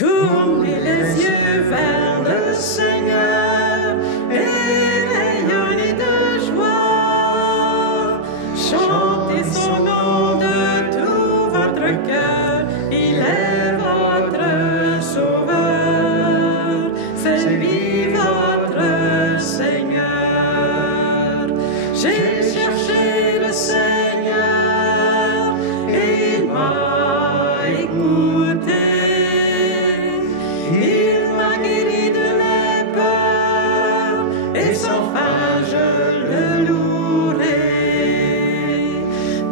Tournez les yeux vers le Seigneur et rayonnez de joie. Chantez son nom de tout votre cœur, il est votre Sauveur. C'est lui votre Seigneur. J'ai cherché le Seigneur et il m'a écouté. Il m'a guéri de mes peurs et sans fin je le louerai.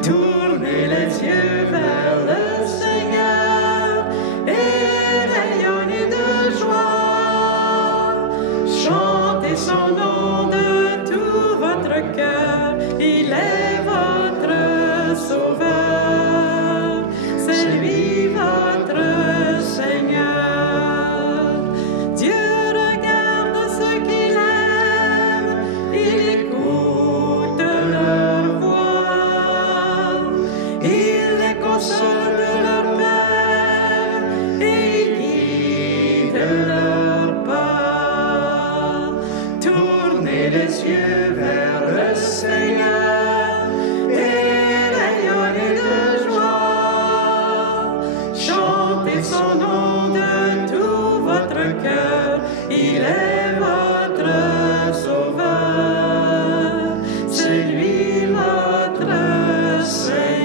Tournez les yeux vers le Seigneur et rayonnez de joie. Chantez son nom de tout votre cœur, il est votre Sauveur. C'est lui votre Seigneur. Dieu regarde ceux qu'il aime, il écoute leur voix, il les console de leur peine et il guide leurs pas. Tournez les yeux vers le Seigneur et rayonnez de joie. Chantez son nom de tout votre cœur, il est votre Sauveur. C'est lui votre Seigneur.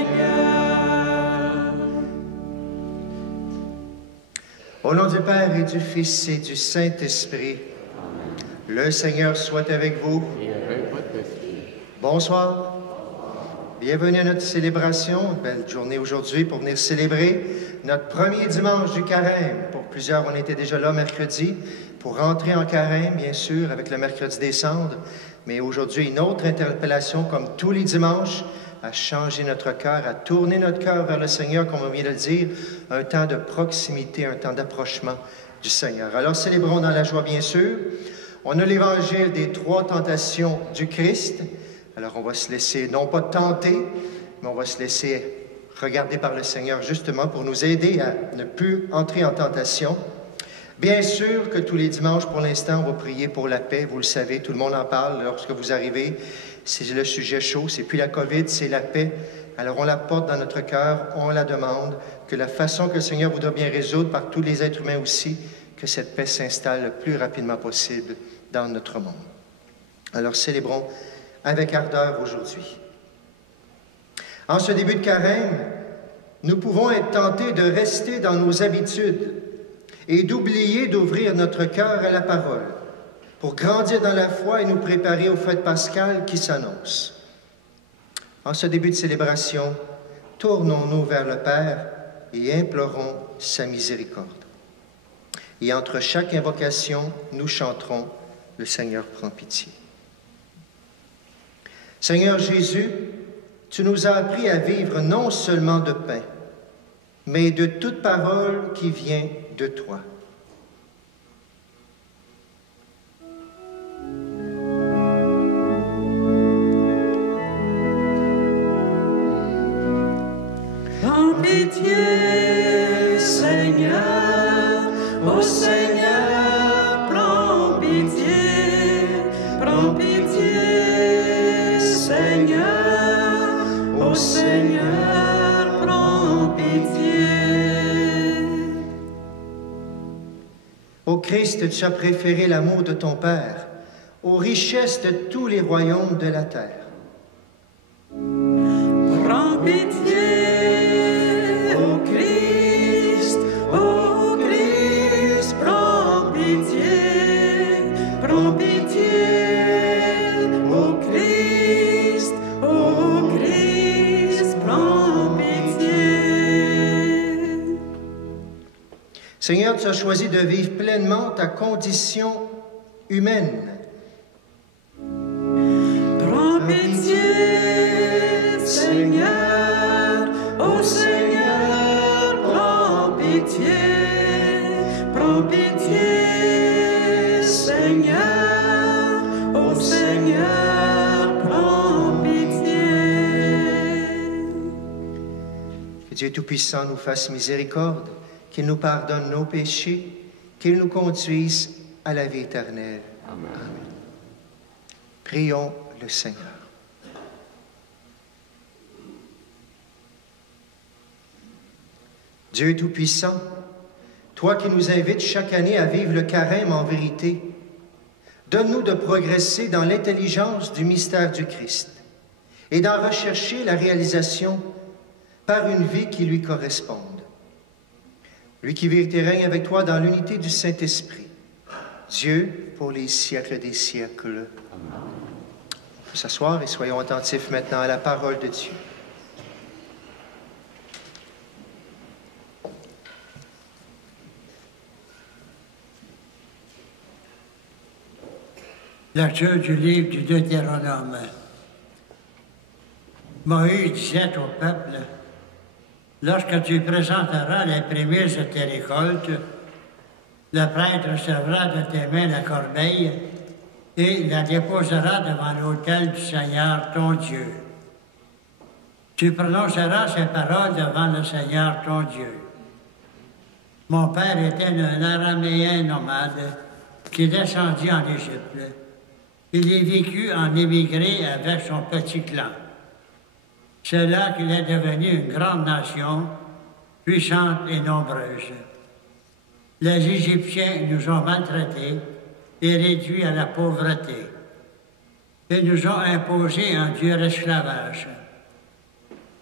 Au nom du Père et du Fils et du Saint-Esprit, le Seigneur soit avec vous. Bonsoir. Bienvenue à notre célébration. Belle journée aujourd'hui pour venir célébrer notre premier dimanche du carême. Pour plusieurs, on était déjà là mercredi pour rentrer en carême, bien sûr, avec le mercredi des cendres. Mais aujourd'hui, une autre interpellation, comme tous les dimanches, à changer notre cœur, à tourner notre cœur vers le Seigneur, comme on vient de le dire, un temps de proximité, un temps d'approchement du Seigneur. Alors, célébrons dans la joie, bien sûr. On a l'évangile des 3 tentations du Christ. Alors, on va se laisser, non pas tenter, mais on va se laisser regarder par le Seigneur, justement, pour nous aider à ne plus entrer en tentation. Bien sûr que tous les dimanches, pour l'instant, on va prier pour la paix. Vous le savez, tout le monde en parle lorsque vous arrivez. C'est le sujet chaud. C'est plus la COVID, c'est la paix. Alors, on la porte dans notre cœur, on la demande, que la façon que le Seigneur voudra bien résoudre par tous les êtres humains aussi, que cette paix s'installe le plus rapidement possible dans notre monde. Alors, célébrons avec ardeur aujourd'hui. En ce début de carême, nous pouvons être tentés de rester dans nos habitudes et d'oublier d'ouvrir notre cœur à la parole pour grandir dans la foi et nous préparer aux fêtes pascales qui s'annoncent. En ce début de célébration, tournons-nous vers le Père et implorons sa miséricorde. Et entre chaque invocation, nous chanterons « Le Seigneur prend pitié ». Seigneur Jésus, tu nous as appris à vivre non seulement de pain, mais de toute parole qui vient de toi. Prends pitié, Seigneur, ô Seigneur, prends pitié, Seigneur, ô Seigneur, prends pitié. Ô Christ, tu as préféré l'amour de ton Père aux richesses de tous les royaumes de la terre. Prends pitié, ô Christ, prends pitié, ô Christ, prends pitié. Seigneur, tu as choisi de vivre pleinement ta condition humaine. Prends pitié, Seigneur, ô Seigneur, prends pitié, Seigneur, ô Seigneur, prends pitié. Que Dieu Tout-Puissant nous fasse miséricorde, qu'il nous pardonne nos péchés, qu'il nous conduise à la vie éternelle. Amen. Amen. Prions le Seigneur. Dieu Tout-Puissant, toi qui nous invites chaque année à vivre le carême en vérité, donne-nous de progresser dans l'intelligence du mystère du Christ et d'en rechercher la réalisation par une vie qui lui corresponde. Lui qui vit et règne avec toi dans l'unité du Saint-Esprit, Dieu pour les siècles des siècles. Amen. On peut s'asseoir et soyons attentifs maintenant à la parole de Dieu. Lecture du livre du Deutéronome. Moïse disait au peuple, « Lorsque tu présenteras les prémices de tes récoltes, le prêtre recevra de tes mains la corbeille et la déposera devant l'autel du Seigneur ton Dieu. Tu prononceras ces paroles devant le Seigneur ton Dieu. Mon père était un Araméen nomade qui descendit en Égypte. Il y vécut en émigré avec son petit clan. C'est là qu'il est devenu une grande nation, puissante et nombreuse. Les Égyptiens nous ont maltraités et réduits à la pauvreté. Ils nous ont imposé un dur esclavage.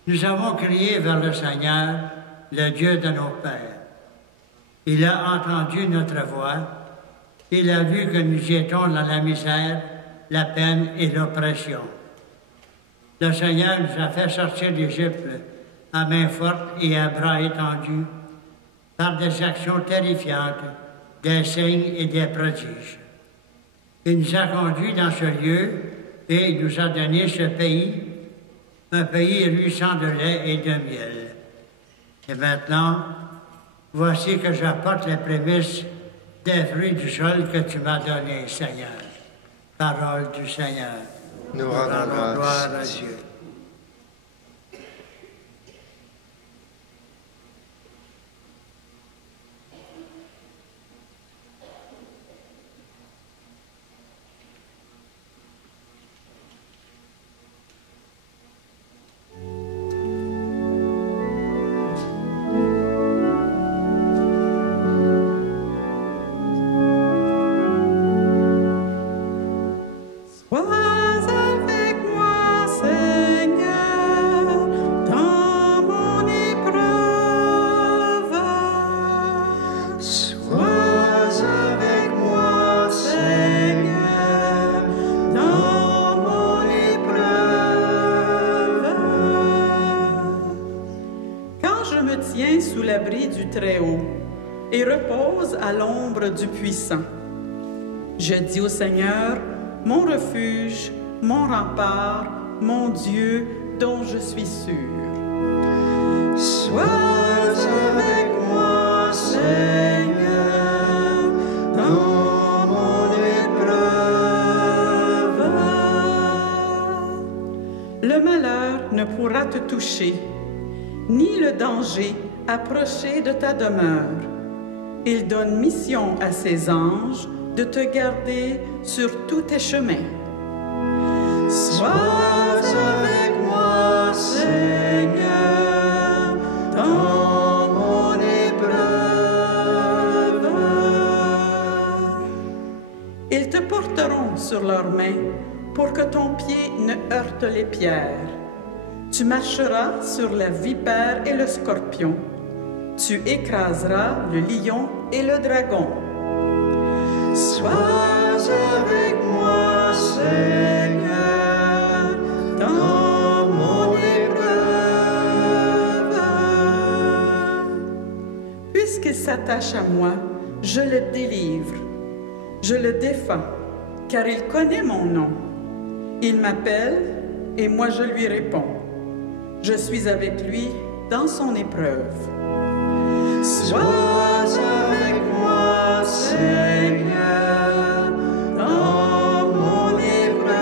Nous avons crié vers le Seigneur, le Dieu de nos pères. Il a entendu notre voix. Il a vu que nous étions dans la misère, la peine et l'oppression. Le Seigneur nous a fait sortir d'Égypte à main forte et à bras étendus, par des actions terrifiantes, des signes et des prodiges. Il nous a conduits dans ce lieu et il nous a donné ce pays, un pays ruissant de lait et de miel. Et maintenant, voici que j'apporte les prémices des fruits du sol que tu m'as donnés, Seigneur. Parole du Seigneur. Nous rendons gloire à Dieu. Dieu. Et repose à l'ombre du Puissant. Je dis au Seigneur, mon refuge, mon rempart, mon Dieu dont je suis sûr. Sois avec moi, Seigneur, dans mon épreuve. Le malheur ne pourra te toucher, ni le danger approcher de ta demeure. Il donne mission à ses anges de te garder sur tous tes chemins. Sois avec moi, Seigneur, dans mon épreuve. Ils te porteront sur leurs mains pour que ton pied ne heurte les pierres. Tu marcheras sur la vipère et le scorpion. Tu écraseras le lion et le dragon. Sois avec moi, Seigneur, dans mon épreuve. Puisqu'il s'attache à moi, je le délivre. Je le défends, car il connaît mon nom. Il m'appelle et moi je lui réponds. Je suis avec lui dans son épreuve. Sois avec moi, Seigneur, dans mon épreuve.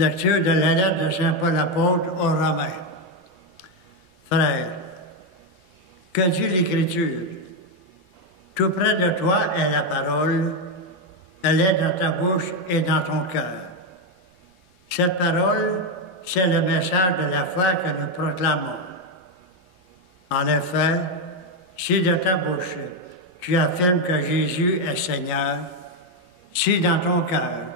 Lecture de la lettre de Saint Paul apôtre aux Romains. Frères, que dit l'Écriture? Tout près de toi est la parole, elle est dans ta bouche et dans ton cœur. Cette parole, c'est le message de la foi que nous proclamons. En effet, si de ta bouche tu affirmes que Jésus est Seigneur, si dans ton cœur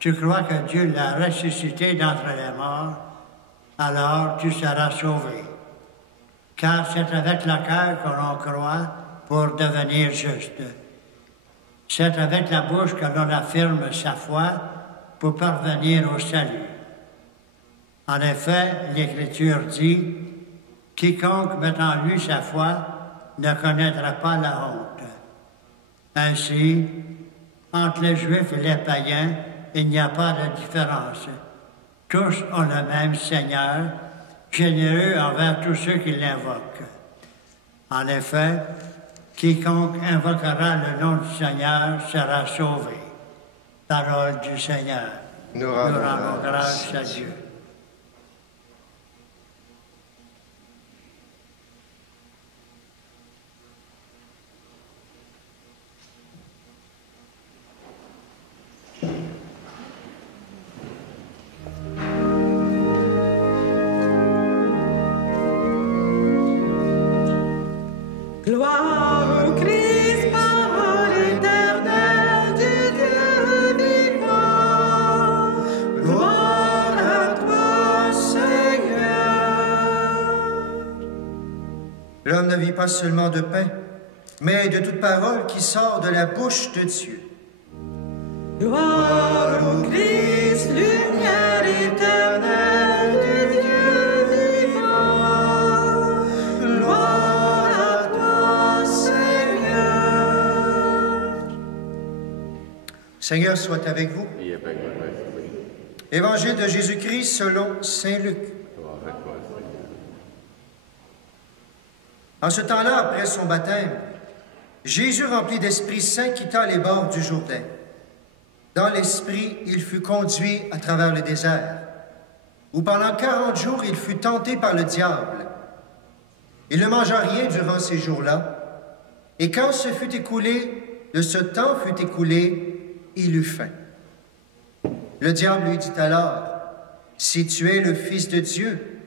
tu crois que Dieu l'a ressuscité d'entre les morts, alors tu seras sauvé. Car c'est avec le cœur que l'on croit pour devenir juste. C'est avec la bouche que l'on affirme sa foi pour parvenir au salut. En effet, l'Écriture dit, « Quiconque met en lui sa foi ne connaîtra pas la honte. » Ainsi, entre les Juifs et les païens, il n'y a pas de différence. Tous ont le même Seigneur, généreux envers tous ceux qui l'invoquent. En effet, quiconque invoquera le nom du Seigneur sera sauvé. Parole du Seigneur. Nous rendons grâce à Dieu. Gloire au Christ, parole éternelle du Dieu vivant. Gloire à toi, Seigneur. L'homme ne vit pas seulement de pain, mais de toute parole qui sort de la bouche de Dieu. Gloire au Christ, lumière éternelle du Dieu vivant. Gloire à toi, Seigneur. Seigneur soit avec vous. Évangile de Jésus-Christ selon saint Luc. En ce temps-là, après son baptême, Jésus, rempli d'Esprit Saint, quitta les bords du Jourdain. Dans l'Esprit, il fut conduit à travers le désert, où pendant 40 jours, il fut tenté par le diable. Il ne mangea rien durant ces jours-là, et quand ce temps fut écoulé, il eut faim. Le diable lui dit alors, « Si tu es le Fils de Dieu,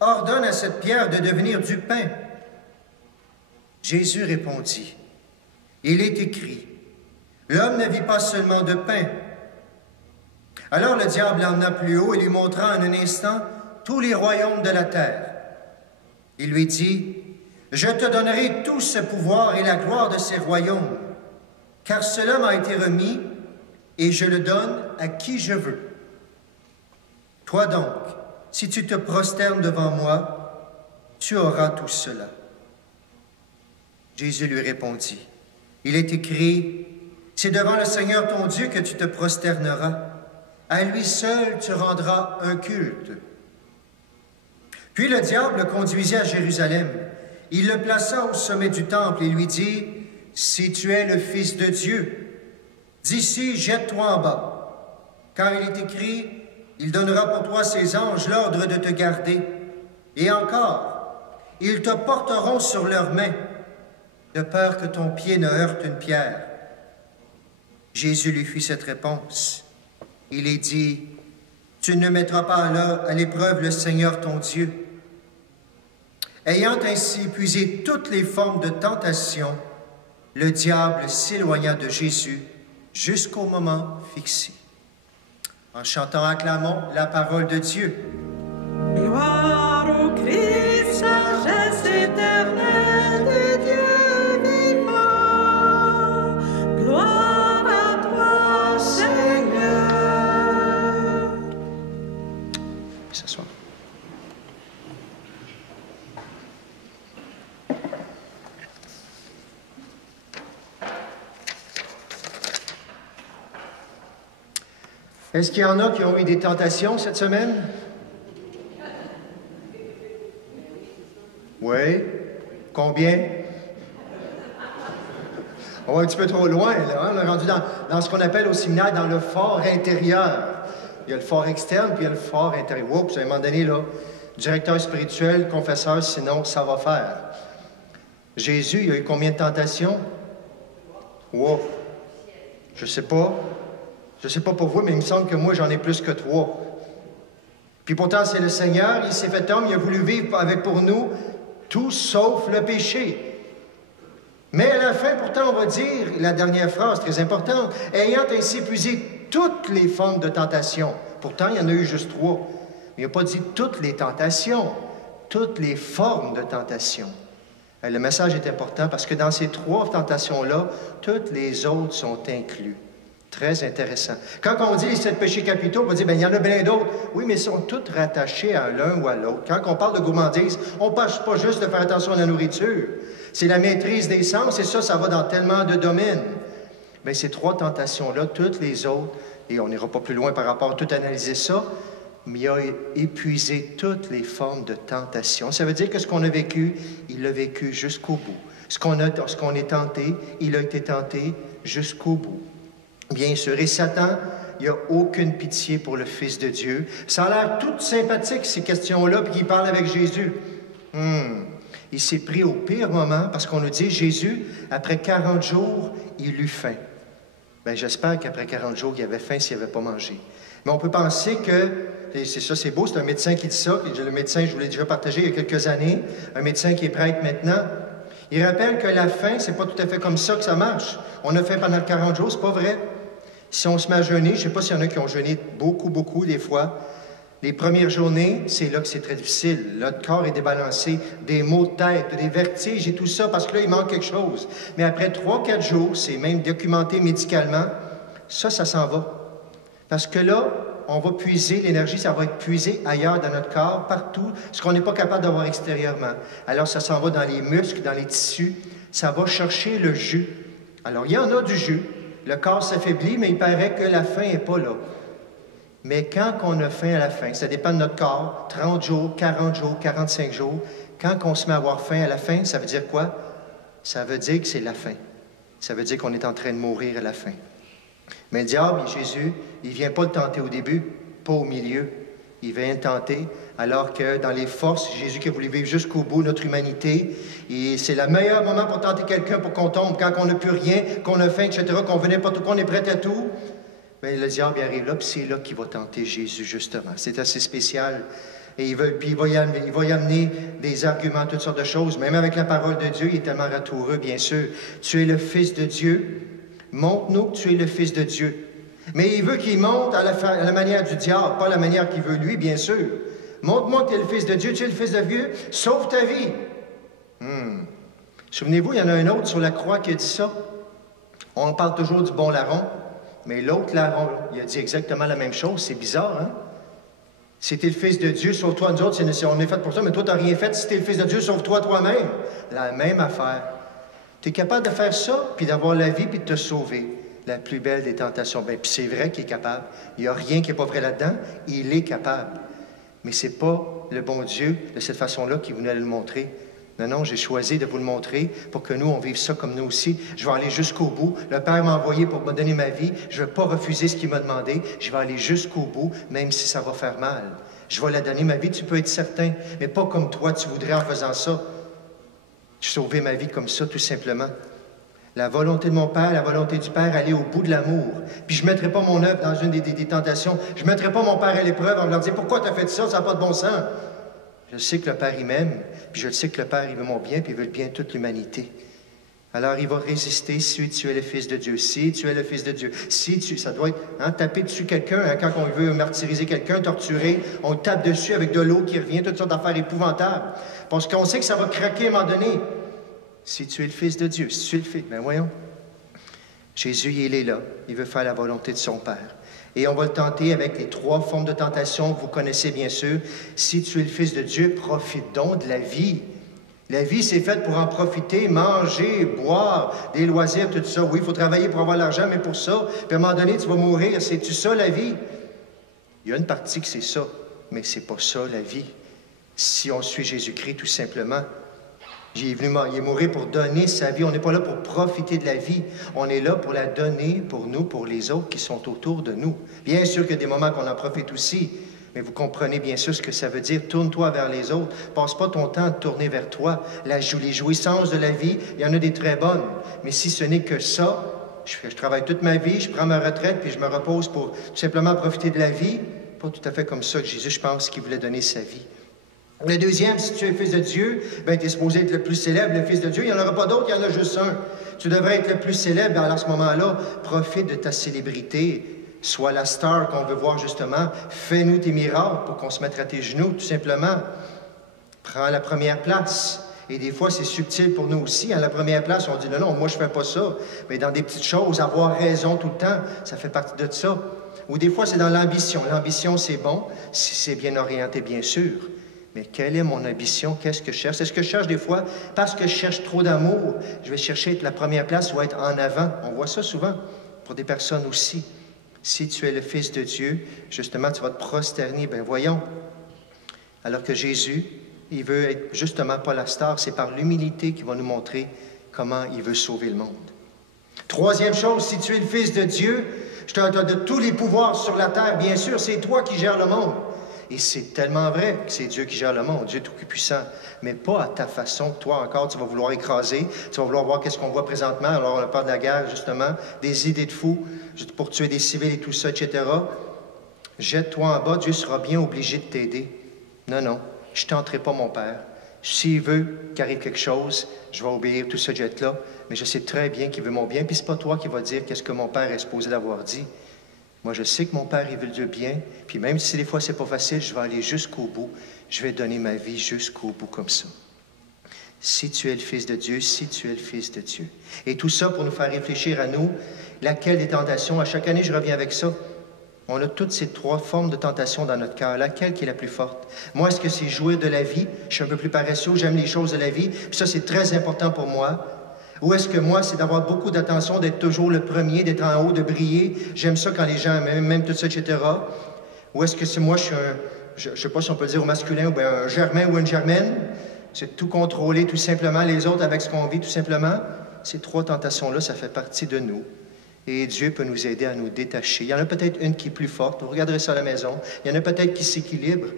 ordonne à cette pierre de devenir du pain. » Jésus répondit, « Il est écrit, l'homme ne vit pas seulement de pain. » Alors le diable l'emmena plus haut et lui montra en un instant tous les royaumes de la terre. Il lui dit, « Je te donnerai tout ce pouvoir et la gloire de ces royaumes, car cela m'a été remis, et je le donne à qui je veux. Toi donc, si tu te prosternes devant moi, tu auras tout cela. » Jésus lui répondit, « Il est écrit, c'est devant le Seigneur ton Dieu que tu te prosterneras. À lui seul tu rendras un culte. » Puis le diable le conduisit à Jérusalem. Il le plaça au sommet du temple et lui dit, « Si tu es le Fils de Dieu, d'ici jette-toi en bas. Car il est écrit, il donnera pour toi ses anges l'ordre de te garder. Et encore, ils te porteront sur leurs mains, de peur que ton pied ne heurte une pierre. » Jésus lui fit cette réponse. Il est dit, « Tu ne mettras pas à l'épreuve le Seigneur ton Dieu. » Ayant ainsi épuisé toutes les formes de tentation, le diable s'éloigna de Jésus jusqu'au moment fixé. En chantant, acclamons la parole de Dieu. Gloire au Christ, sagesse éternelle de Dieu vivant. Gloire à toi, Seigneur. S'asseoir. Est-ce qu'il y en a qui ont eu des tentations cette semaine? Oui. Combien? On va un petit peu trop loin, là. Hein? On est rendu dans ce qu'on appelle au séminaire, dans le fort intérieur. Il y a le fort externe, puis il y a le fort intérieur. Oups, à un moment donné, là, directeur spirituel, confesseur, sinon, ça va faire. Jésus, il a eu combien de tentations? Wow. Je sais pas. Je sais pas pour vous, mais il me semble que moi, j'en ai plus que 3. Puis pourtant, c'est le Seigneur, il s'est fait homme, il a voulu vivre avec pour nous tout sauf le péché. Mais à la fin, pourtant, on va dire, la dernière phrase très importante, « Ayant ainsi épuisé toutes les formes de tentation. » Pourtant, il y en a eu juste 3. Mais il n'a pas dit toutes les tentations, toutes les formes de tentation. Le message est important parce que dans ces 3 tentations-là, toutes les autres sont incluses. Très intéressant. Quand on dit les 7 péchés capitaux, on va dire, bien, il y en a bien d'autres. Oui, mais ils sont tous rattachés à l'un ou à l'autre. Quand on parle de gourmandise, on ne parle pas juste de faire attention à la nourriture. C'est la maîtrise des sens, et ça va dans tellement de domaines. Bien, ces 3 tentations-là, toutes les autres, et on n'ira pas plus loin par rapport à tout analyser ça, mais il a épuisé toutes les formes de tentation. Ça veut dire que ce qu'on a vécu, il l'a vécu jusqu'au bout. Ce qu'on est tenté, il a été tenté jusqu'au bout. Bien sûr, et Satan, il n'y a aucune pitié pour le Fils de Dieu. Ça a l'air tout sympathique, ces questions-là, puis qu'il parle avec Jésus. Il s'est pris au pire moment, parce qu'on nous dit, Jésus, après 40 jours, il eut faim. Bien, j'espère qu'après 40 jours, il avait faim s'il n'avait pas mangé. Mais on peut penser que, et c'est ça, c'est beau, c'est un médecin qui dit ça, le médecin, je vous l'ai déjà partagé il y a quelques années, un médecin qui est prêtre maintenant, il rappelle que la faim, c'est pas tout à fait comme ça que ça marche. On a faim pendant 40 jours, c'est pas vrai. Si on se met à jeûner, je ne sais pas s'il y en a qui ont jeûné beaucoup, des fois, les premières journées, c'est là que c'est très difficile. Notre corps est débalancé, des maux de tête, des vertiges et tout ça, parce que là, il manque quelque chose. Mais après 3-4 jours, c'est même documenté médicalement, ça s'en va. Parce que là, on va puiser l'énergie, ça va être puisé ailleurs dans notre corps, partout, ce qu'on n'est pas capable d'avoir extérieurement. Alors, ça s'en va dans les muscles, dans les tissus, ça va chercher le jus. Alors, il y en a du jus. Le corps s'affaiblit, mais il paraît que la faim n'est pas là. Mais quand on a faim à la fin, ça dépend de notre corps, 30 jours, 40 jours, 45 jours, quand on se met à avoir faim à la fin, ça veut dire quoi? Ça veut dire que c'est la fin. Ça veut dire qu'on est en train de mourir à la fin. Mais le diable, Jésus, il ne vient pas le tenter au début, pas au milieu. Il vient le tenter, alors que dans les forces, Jésus qui a voulu vivre jusqu'au bout notre humanité, et c'est le meilleur moment pour tenter quelqu'un pour qu'on tombe, quand on n'a plus rien, qu'on a faim, etc., qu'on veut n'importe quoi, on est prêt à tout. Bien, le diable il arrive là, puis c'est là qu'il va tenter Jésus, justement. C'est assez spécial. Et il va y amener des arguments, toutes sortes de choses. Même avec la parole de Dieu, il est tellement ratoureux, bien sûr. Tu es le Fils de Dieu. Montre-nous que tu es le Fils de Dieu. Mais il veut qu'il monte à la manière du diable, pas la manière qu'il veut lui, bien sûr. Montre-moi que tu es le Fils de Dieu, tu es le Fils de Dieu, sauve ta vie. Souvenez-vous, il y en a un autre sur la croix qui a dit ça. On parle toujours du bon larron, mais l'autre larron, il a dit exactement la même chose. C'est bizarre, hein? Si tu es le Fils de Dieu, sauve-toi. Nous autres, on est fait pour ça, mais toi, tu n'as rien fait. Si tu es le Fils de Dieu, sauve-toi toi-même. La même affaire. Tu es capable de faire ça, puis d'avoir la vie, puis de te sauver. La plus belle des tentations. Bien, puis c'est vrai qu'il est capable. Il n'y a rien qui n'est pas vrai là-dedans. Il est capable. Mais ce n'est pas le bon Dieu, de cette façon-là, qui voulait le montrer. Non, j'ai choisi de vous le montrer pour que nous, on vive ça comme nous aussi. Je vais aller jusqu'au bout. Le Père m'a envoyé pour me donner ma vie. Je ne vais pas refuser ce qu'il m'a demandé. Je vais aller jusqu'au bout, même si ça va faire mal. Je vais la donner, ma vie, tu peux être certain. Mais pas comme toi, tu voudrais en faisant ça. Sauver ma vie comme ça, tout simplement. La volonté de mon Père, la volonté du Père, aller au bout de l'amour. Puis je ne mettrai pas mon œuvre dans une des tentations. Je ne mettrai pas mon Père à l'épreuve en leur disant « Pourquoi tu as fait ça? Ça n'a pas de bon sens. » Je sais que le Père, il m'aime, puis je sais que le Père, il veut mon bien, puis il veut le bien de toute l'humanité. Alors, il va résister si tu es le Fils de Dieu. Si tu es le Fils de Dieu. Si tu... Ça doit être... taper dessus quelqu'un, quand on veut martyriser quelqu'un, torturer, on tape dessus avec de l'eau qui revient, toutes sortes d'affaires épouvantables. Parce qu'on sait que ça va craquer à un moment donné. Si tu es le Fils de Dieu, si tu es le Fils... Bien, voyons. Jésus, il est là. Il veut faire la volonté de son Père. Et on va le tenter avec les 3 formes de tentation que vous connaissez bien sûr. Si tu es le Fils de Dieu, profite donc de la vie. La vie, c'est faite pour en profiter, manger, boire, des loisirs, tout ça. Oui, il faut travailler pour avoir l'argent, mais pour ça, puis à un moment donné, tu vas mourir. C'est-tu ça, la vie? Il y a une partie que c'est ça, mais c'est pas ça, la vie. Si on suit Jésus-Christ, tout simplement. Il est mourir pour donner sa vie. On n'est pas là pour profiter de la vie. On est là pour la donner pour nous, pour les autres qui sont autour de nous. Bien sûr qu'il y a des moments qu'on en profite aussi, mais vous comprenez bien sûr ce que ça veut dire. Tourne-toi vers les autres. Passe pas ton temps à te tourner vers toi. Les jouissances de la vie, il y en a des très bonnes. Mais si ce n'est que ça, je travaille toute ma vie, je prends ma retraite, puis je me repose pour tout simplement profiter de la vie. Pas tout à fait comme ça que Jésus, je pense, qu'il voulait donner sa vie. Le deuxième, si tu es le Fils de Dieu, bien, tu es supposé être le plus célèbre, le Fils de Dieu. Il n'y en aura pas d'autres, il y en a juste un. Tu devrais être le plus célèbre. Alors, à ce moment-là, profite de ta célébrité. Sois la star qu'on veut voir, justement. Fais-nous tes miracles pour qu'on se mette à tes genoux, tout simplement. Prends la première place. Et des fois, c'est subtil pour nous aussi. À la première place, on dit « Non, moi, je ne fais pas ça. » Mais dans des petites choses, avoir raison tout le temps, ça fait partie de ça. Ou des fois, c'est dans l'ambition. L'ambition, c'est bon, si c'est bien orienté, bien sûr. Mais quelle est mon ambition? Qu'est-ce que je cherche? Est-ce que je cherche des fois, parce que je cherche trop d'amour, je vais chercher la première place ou être en avant? On voit ça souvent pour des personnes aussi. Si tu es le Fils de Dieu, justement, tu vas te prosterner. Bien, voyons. Alors que Jésus, il veut être justement pas la star, c'est par l'humilité qu'il va nous montrer comment il veut sauver le monde. Troisième chose, si tu es le Fils de Dieu, je te donne de tous les pouvoirs sur la terre, bien sûr, c'est toi qui gères le monde. Et c'est tellement vrai que c'est Dieu qui gère le monde, Dieu tout-puissant, mais pas à ta façon. Toi encore, tu vas vouloir écraser, tu vas vouloir voir qu'est-ce qu'on voit présentement. Alors on parle de la guerre, justement, des idées de fous, pour tuer des civils et tout ça, etc. Jette-toi en bas, Dieu sera bien obligé de t'aider. Non, non, je ne tenterai pas mon Père. S'il veut qu'arrive quelque chose, je vais obéir, tout ça, je vais être là. Mais je sais très bien qu'il veut mon bien, puis c'est pas toi qui vas dire qu'est-ce que mon Père est supposé d'avoir dit. Moi, je sais que mon Père, il veut le bien, puis même si des fois c'est pas facile, je vais aller jusqu'au bout. Je vais donner ma vie jusqu'au bout comme ça. Si tu es le Fils de Dieu, si tu es le Fils de Dieu. Et tout ça pour nous faire réfléchir à nous, laquelle des tentations, à chaque année, je reviens avec ça. On a toutes ces trois formes de tentation dans notre cœur. Laquelle qui est la plus forte? Moi, est-ce que c'est jouir de la vie? Je suis un peu plus paresseux, j'aime les choses de la vie, puis ça, c'est très important pour moi. Ou est-ce que moi, c'est d'avoir beaucoup d'attention, d'être toujours le premier, d'être en haut, de briller? J'aime ça quand les gens m'aiment, tout ça, etc. Ou est-ce que c'est moi, je ne sais pas si on peut le dire au masculin, ou bien un germain ou une germaine? C'est tout contrôler, tout simplement, les autres avec ce qu'on vit, tout simplement. Ces trois tentations-là, ça fait partie de nous. Et Dieu peut nous aider à nous détacher. Il y en a peut-être une qui est plus forte. Vous regarderez ça à la maison. Il y en a peut-être qui s'équilibrent,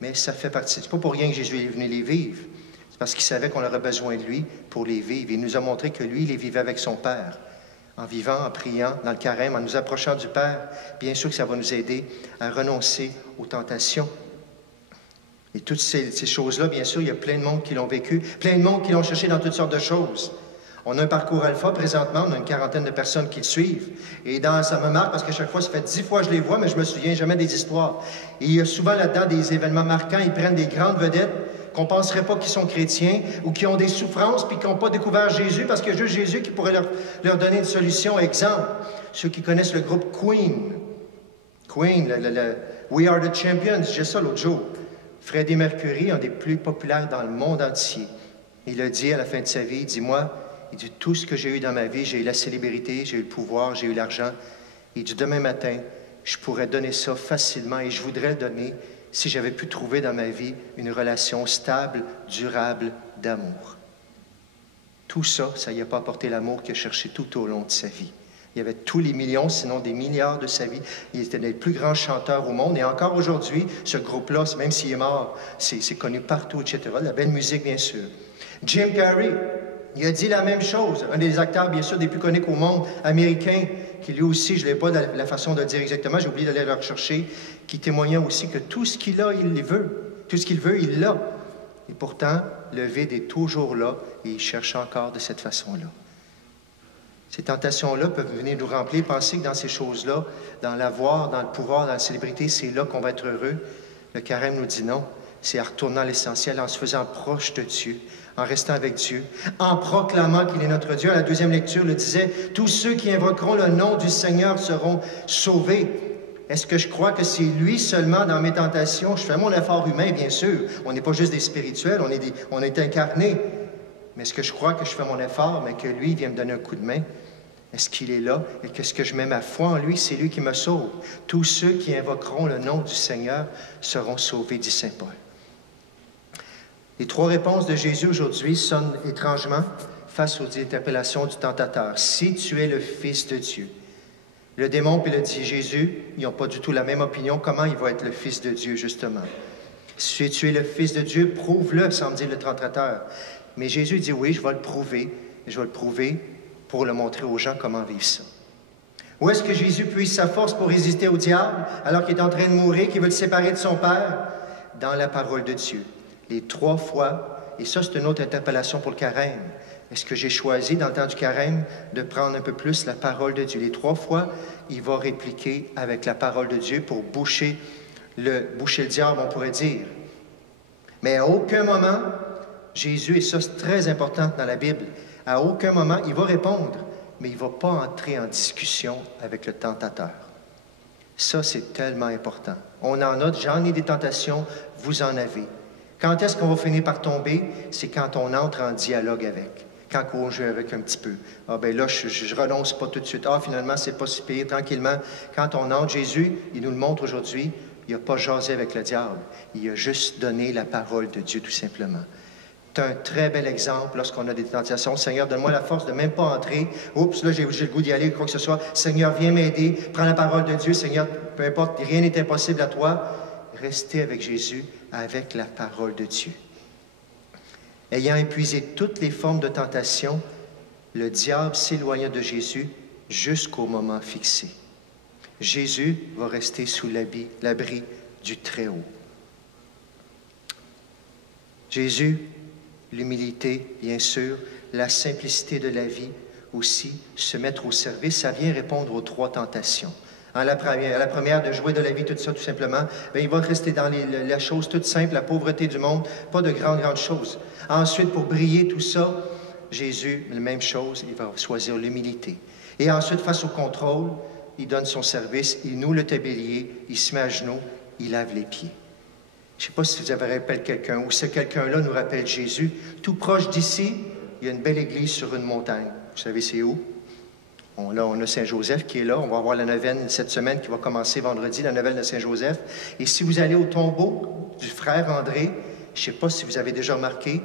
mais ça fait partie. C'est pas pour rien que Jésus est venu les vivre. Parce qu'il savait qu'on aurait besoin de lui pour les vivre. Il nous a montré que lui, il les vivait avec son Père. En vivant, en priant, dans le carême, en nous approchant du Père, bien sûr que ça va nous aider à renoncer aux tentations. Et toutes ces choses-là, bien sûr, il y a plein de monde qui l'ont vécu, plein de monde qui l'ont cherché dans toutes sortes de choses. On a un parcours alpha présentement, on a une quarantaine de personnes qui le suivent. Et ça me marque parce qu'à chaque fois, ça fait 10 fois que je les vois, mais je me souviens jamais des histoires. Et il y a souvent là-dedans des événements marquants, ils prennent des grandes vedettes, qu'on ne penserait pas qu'ils sont chrétiens ou qui ont des souffrances puis qui n'ont pas découvert Jésus parce qu'il y a juste Jésus qui pourrait leur donner une solution. Exemple, ceux qui connaissent le groupe Queen. Queen, We Are the Champions, j'ai ça l'autre jour. Freddie Mercury, un des plus populaires dans le monde entier. Il a dit à la fin de sa vie, il dit, moi, il dit, tout ce que j'ai eu dans ma vie, j'ai eu la célébrité, j'ai eu le pouvoir, j'ai eu l'argent. Il dit, demain matin, je pourrais donner ça facilement et je voudrais le donner si j'avais pu trouver dans ma vie une relation stable, durable, d'amour. Tout ça, ça n'y a pas apporté l'amour qu'il a cherché tout au long de sa vie. Il y avait tous les millions, sinon des milliards de sa vie. Il était les plus grands chanteurs au monde. Et encore aujourd'hui, ce groupe-là, même s'il est mort, c'est connu partout, etc. La belle musique, bien sûr. Jim Carrey, il a dit la même chose. Un des acteurs, bien sûr, des plus connus au monde, américain, qui lui aussi, je ne l'ai pas la façon de le dire exactement, j'ai oublié d'aller le rechercher, qui témoignait aussi que tout ce qu'il a, il le veut. Tout ce qu'il veut, il l'a. Et pourtant, le vide est toujours là et il cherche encore de cette façon-là. Ces tentations-là peuvent venir nous remplir. Pensez que dans ces choses-là, dans l'avoir, dans le pouvoir, dans la célébrité, c'est là qu'on va être heureux. Le carême nous dit non. C'est en retournant à l'essentiel, en se faisant proche de Dieu, en restant avec Dieu, en proclamant qu'il est notre Dieu. À la deuxième lecture, le disait, « Tous ceux qui invoqueront le nom du Seigneur seront sauvés. » Est-ce que je crois que c'est lui seulement dans mes tentations? Je fais mon effort humain, bien sûr. On n'est pas juste des spirituels, on est incarnés. Mais est-ce que je crois que je fais mon effort, mais que lui vient me donner un coup de main? Est-ce qu'il est là? Et qu'est-ce que je mets ma foi en lui? C'est lui qui me sauve. Tous ceux qui invoqueront le nom du Seigneur seront sauvés, dit Saint Paul. Les trois réponses de Jésus aujourd'hui sonnent étrangement face aux interpellations du tentateur. « Si tu es le Fils de Dieu ». Le démon puis le dit Jésus, ils n'ont pas du tout la même opinion. Comment il va être le Fils de Dieu, justement? Si tu es le Fils de Dieu, prouve-le, semble dire le tentateur. Mais Jésus dit oui, je vais le prouver. Je vais le prouver pour le montrer aux gens comment vivre ça. Où est-ce que Jésus puise sa force pour résister au diable alors qu'il est en train de mourir, qu'il veut le séparer de son Père? Dans la parole de Dieu. Les trois fois, et ça c'est une autre interpellation pour le carême. Est-ce que j'ai choisi, dans le temps du carême, de prendre un peu plus la parole de Dieu? Les trois fois, il va répliquer avec la parole de Dieu pour boucher le diable, on pourrait dire. Mais à aucun moment, Jésus, et ça c'est très important dans la Bible, à aucun moment, il va répondre, mais il ne va pas entrer en discussion avec le tentateur. Ça, c'est tellement important. On en a, j'en ai des tentations, vous en avez. Quand est-ce qu'on va finir par tomber? C'est quand on entre en dialogue avec. Quand on joue avec un petit peu. Ah ben là, je renonce pas tout de suite. Ah, finalement, c'est pas si pire, tranquillement. Quand on entre, Jésus, il nous le montre aujourd'hui, il n'a pas jasé avec le diable. Il a juste donné la parole de Dieu, tout simplement. C'est un très bel exemple lorsqu'on a des tentations. Seigneur, donne-moi la force de même pas entrer. Oups, là, j'ai le goût d'y aller, quoi que ce soit. Seigneur, viens m'aider. Prends la parole de Dieu. Seigneur, peu importe, rien n'est impossible à toi. Restez avec Jésus, avec la parole de Dieu. Ayant épuisé toutes les formes de tentation, le diable s'éloigna de Jésus jusqu'au moment fixé. Jésus va rester sous l'abri du Très-Haut. Jésus, l'humilité, bien sûr, la simplicité de la vie aussi, se mettre au service, ça vient répondre aux trois tentations. À la première, de jouer de la vie, tout ça, tout simplement, bien, il va rester dans la chose toute simple, la pauvreté du monde, pas de grandes choses. Ensuite, pour briller tout ça, Jésus, la même chose, il va choisir l'humilité. Et ensuite, face au contrôle, il donne son service, il noue le tablier, il se met à genoux, il lave les pieds. Je ne sais pas si vous avez rappelé quelqu'un, ou si quelqu'un-là nous rappelle Jésus. Tout proche d'ici, il y a une belle église sur une montagne. Vous savez c'est où? On a Saint-Joseph qui est là. On va avoir la neuvaine cette semaine qui va commencer vendredi, la neuvaine de Saint-Joseph. Et si vous allez au tombeau du frère André, je ne sais pas si vous avez déjà remarqué,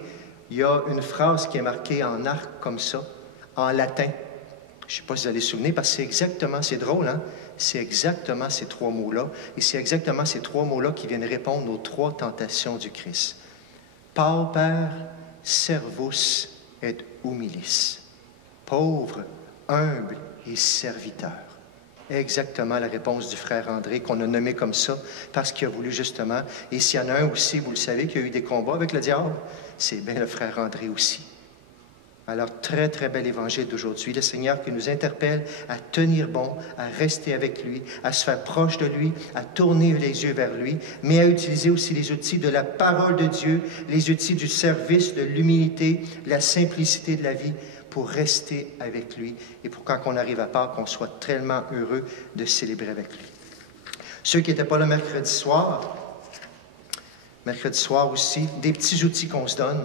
il y a une phrase qui est marquée en arc comme ça, en latin. Je ne sais pas si vous allez vous souvenir, parce que c'est exactement, c'est drôle, hein? C'est exactement ces trois mots-là. Et c'est exactement ces trois mots-là qui viennent répondre aux trois tentations du Christ. Pauper servus et humilis. Pauvre, humble et serviteur. Exactement la réponse du frère André, qu'on a nommé comme ça, parce qu'il a voulu justement, et s'il y en a un aussi, vous le savez, qui a eu des combats avec le diable, c'est bien le frère André aussi. Alors, très, très bel évangile d'aujourd'hui, le Seigneur qui nous interpelle à tenir bon, à rester avec lui, à se faire proche de lui, à tourner les yeux vers lui, mais à utiliser aussi les outils de la parole de Dieu, les outils du service, de l'humilité, la simplicité de la vie, pour rester avec lui et pour quand on arrive à Pâques, qu'on soit tellement heureux de célébrer avec lui. Ceux qui n'étaient pas là mercredi soir aussi, des petits outils qu'on se donne.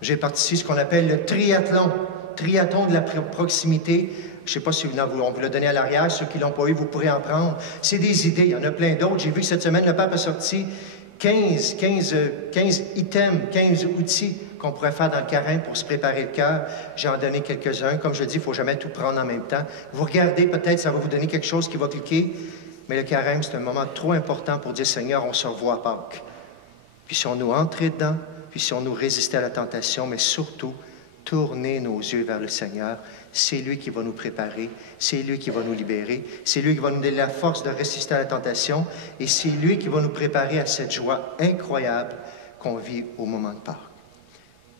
J'ai participé à ce qu'on appelle le triathlon de la proximité. Je ne sais pas si on vous l'a donné à l'arrière. Ceux qui ne l'ont pas eu, vous pourrez en prendre. C'est des idées, il y en a plein d'autres. J'ai vu que cette semaine, le pape a sorti 15 items, 15 outils qu'on pourrait faire dans le carême pour se préparer le cœur. J'ai en donné quelques-uns. Comme je dis, il ne faut jamais tout prendre en même temps. Vous regardez, peut-être, ça va vous donner quelque chose qui va cliquer. Mais le carême, c'est un moment trop important pour dire, Seigneur, on se revoit à Pâques. Puis si on nous entrait dedans, puis si on nous résistait à la tentation, mais surtout, tourner nos yeux vers le Seigneur. C'est lui qui va nous préparer, c'est lui qui va nous libérer, c'est lui qui va nous donner la force de résister à la tentation, et c'est lui qui va nous préparer à cette joie incroyable qu'on vit au moment de Pâques.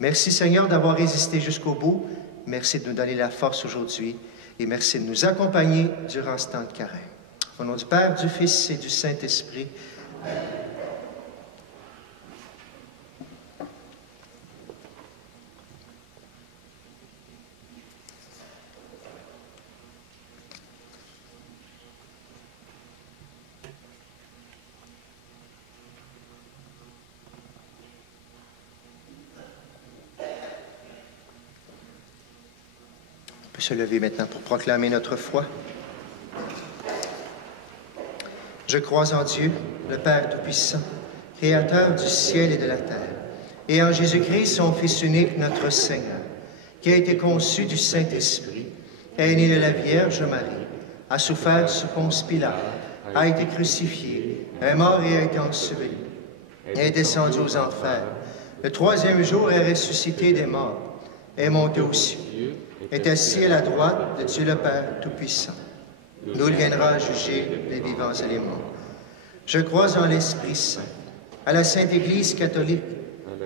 Merci Seigneur d'avoir résisté jusqu'au bout, merci de nous donner la force aujourd'hui, et merci de nous accompagner durant ce temps de carême. Au nom du Père, du Fils et du Saint-Esprit. Amen. On peut se lever maintenant pour proclamer notre foi. Je crois en Dieu, le Père Tout-Puissant, Créateur du ciel et de la terre, et en Jésus-Christ, son Fils unique, notre Seigneur, qui a été conçu du Saint-Esprit, est né de la Vierge Marie, a souffert sous Ponce Pilate, a été crucifié, est mort et a été enseveli, est descendu aux enfers. Le troisième jour est ressuscité des morts, est monté aux cieux, est assis à la droite de Dieu le Père Tout-Puissant. D'où il viendra juger les vivants et les morts. Je crois en l'Esprit Saint, à la Sainte Église catholique,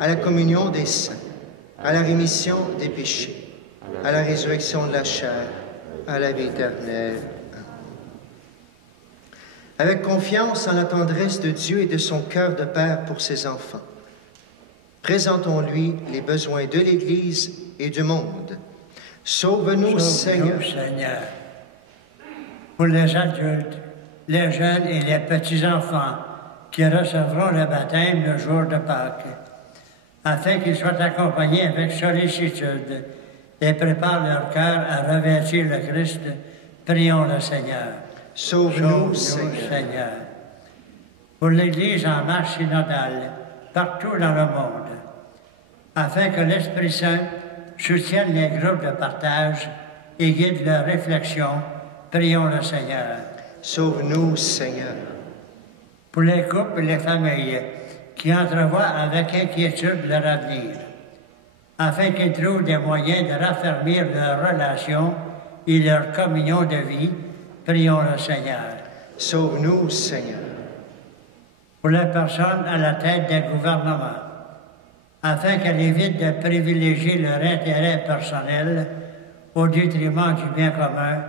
à la communion des saints, à la rémission des péchés, à la résurrection de la chair, à la vie éternelle. Avec confiance en la tendresse de Dieu et de son cœur de Père pour ses enfants, présentons-lui les besoins de l'Église et du monde. Sauve-nous, Seigneur. Seigneur. Pour les adultes, les jeunes et les petits-enfants qui recevront le baptême le jour de Pâques, afin qu'ils soient accompagnés avec sollicitude et préparent leur cœur à revêtir le Christ, prions le Seigneur. Sauve-nous, Seigneur. Pour l'Église en marche synodale, partout dans le monde, afin que l'Esprit Saint soutienne les groupes de partage et guide leurs réflexions, prions le Seigneur. Sauve-nous, Seigneur. Pour les couples et les familles qui entrevoient avec inquiétude leur avenir, afin qu'ils trouvent des moyens de raffermir leurs relations et leur communion de vie, prions le Seigneur. Sauve-nous, Seigneur. Pour les personnes à la tête des gouvernements, afin qu'elles évitent de privilégier leur intérêt personnel au détriment du bien commun,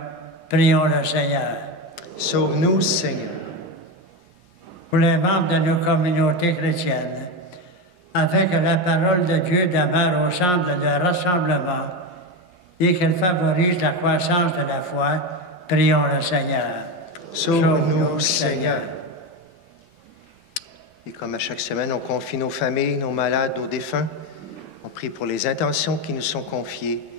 prions le Seigneur. Sauve-nous, Seigneur. Pour les membres de nos communautés chrétiennes, afin que la parole de Dieu demeure au centre de leur rassemblement et qu'elle favorise la croissance de la foi, prions le Seigneur. Sauve-nous, Seigneur. Et comme à chaque semaine, on confie nos familles, nos malades, nos défunts. On prie pour les intentions qui nous sont confiées.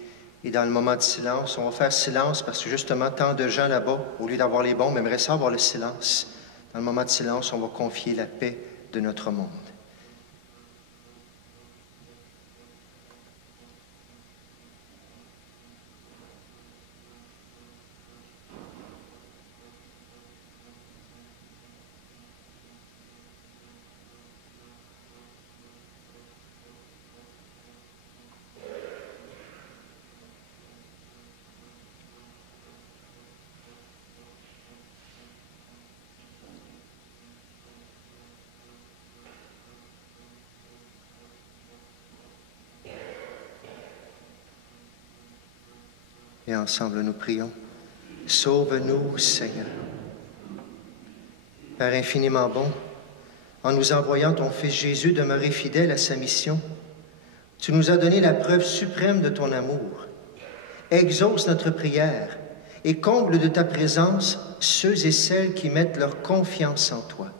Et dans le moment de silence, on va faire silence parce que justement, tant de gens là-bas, au lieu d'avoir les bombes, aimeraient ça avoir le silence. Dans le moment de silence, on va confier la paix de notre monde. Et ensemble, nous prions. Sauve-nous, Seigneur. Père infiniment bon, en nous envoyant ton Fils Jésus demeurer fidèle à sa mission, tu nous as donné la preuve suprême de ton amour. Exauce notre prière et comble de ta présence ceux et celles qui mettent leur confiance en toi.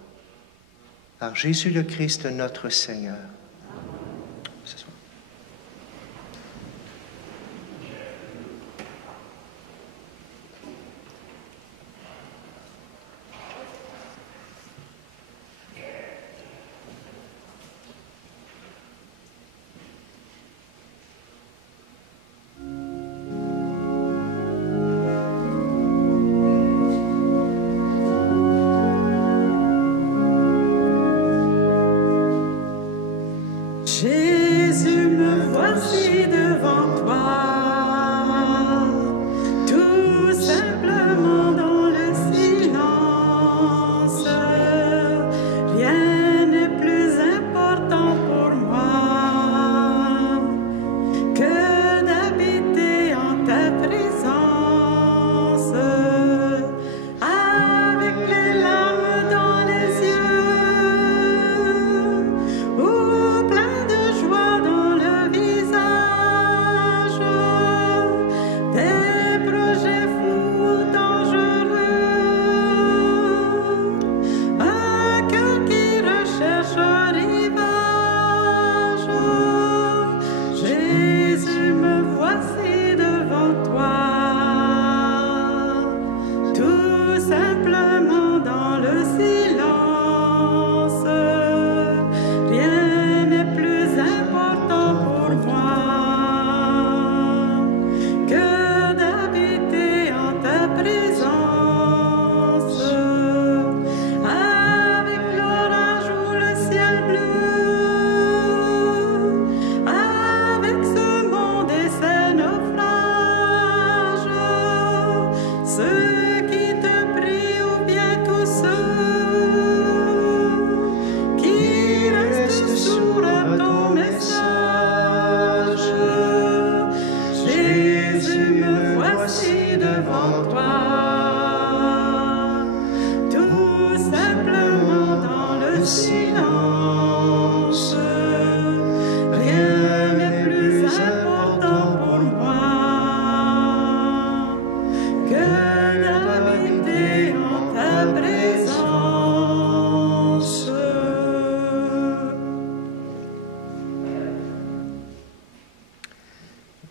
Par Jésus le Christ, notre Seigneur.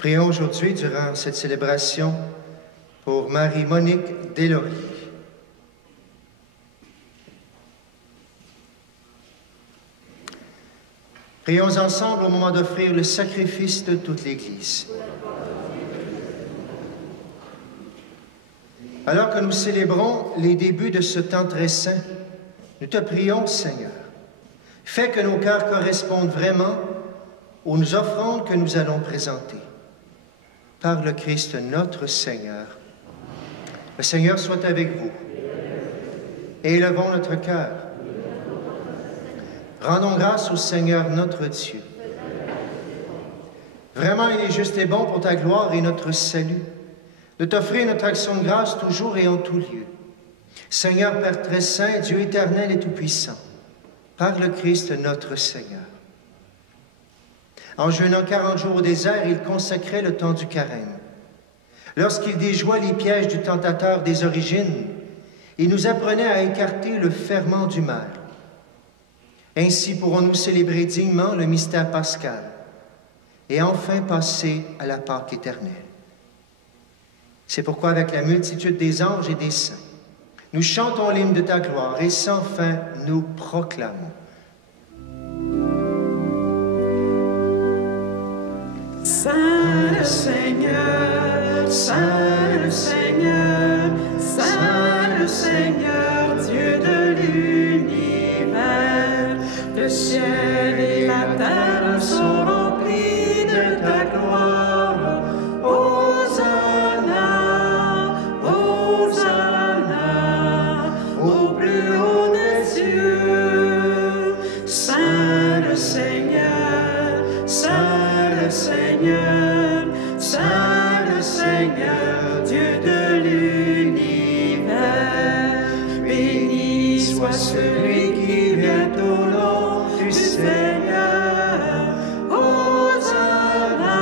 Prions aujourd'hui, durant cette célébration, pour Marie-Monique Deslauriers. Prions ensemble au moment d'offrir le sacrifice de toute l'Église. Alors que nous célébrons les débuts de ce temps très saint, nous te prions, Seigneur, fais que nos cœurs correspondent vraiment aux offrandes que nous allons présenter. Par le Christ notre Seigneur. Le Seigneur soit avec vous. Et élevons notre cœur. Rendons grâce au Seigneur notre Dieu. Vraiment, il est juste et bon pour ta gloire et notre salut, de t'offrir notre action de grâce toujours et en tout lieu. Seigneur Père très saint, Dieu éternel et tout-puissant, par le Christ notre Seigneur. En jeûnant 40 jours au désert, il consacrait le temps du carême. Lorsqu'il déjouait les pièges du tentateur des origines, il nous apprenait à écarter le ferment du mal. Ainsi pourrons-nous célébrer dignement le mystère pascal et enfin passer à la Pâque éternelle. C'est pourquoi, avec la multitude des anges et des saints, nous chantons l'hymne de ta gloire et sans fin nous proclamons. Saint le Seigneur, Saint le Seigneur, Saint le Seigneur, Dieu de l'univers. Le ciel et la terre sont remplis de ta gloire. Hosanna, Hosanna, au plus haut des cieux. Saint le Seigneur, Saint le Seigneur, Saint le Seigneur, Dieu de l'univers. Béni soit celui qui vient au nom du Seigneur. Hosanna,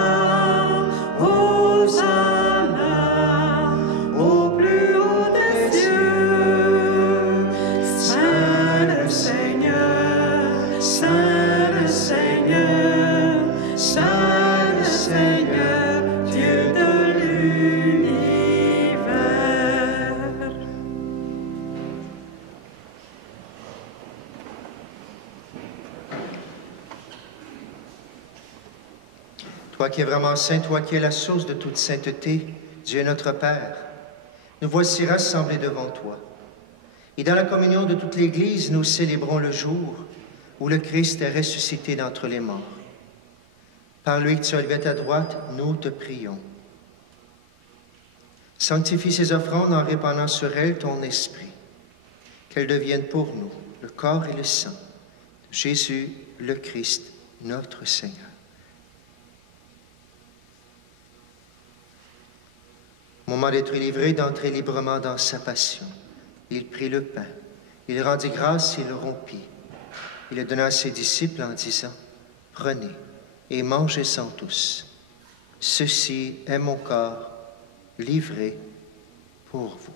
Hosanna, au plus haut des cieux. Saint le Seigneur, Saint le Seigneur, Saint le Seigneur, Dieu de l'univers. Toi qui es vraiment saint, toi qui es la source de toute sainteté, Dieu notre Père, nous voici rassemblés devant toi. Et dans la communion de toute l'Église, nous célébrons le jour où le Christ est ressuscité d'entre les morts. Par lui que tu as levé à ta droite, nous te prions. Sanctifie ces offrandes en répandant sur elles ton esprit, qu'elles deviennent pour nous le corps et le sang de Jésus, le Christ, notre Seigneur. Au moment d'être livré, d'entrer librement dans sa passion, il prit le pain, il rendit grâce et le rompit. Il le donna à ses disciples en disant, « Prenez et mangez-en tous. Ceci est mon corps livré pour vous. »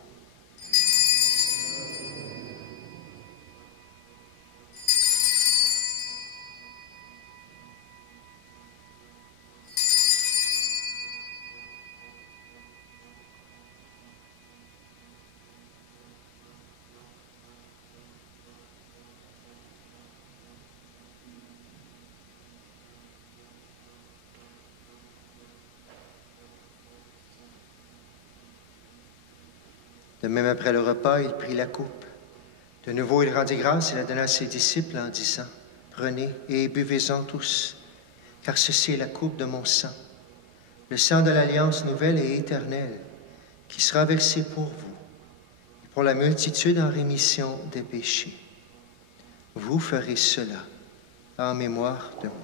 De même, après le repas, il prit la coupe. De nouveau, il rendit grâce et la donna à ses disciples en disant, « Prenez et buvez-en tous, car ceci est la coupe de mon sang, le sang de l'alliance nouvelle et éternelle, qui sera versé pour vous et pour la multitude en rémission des péchés. Vous ferez cela en mémoire de moi. »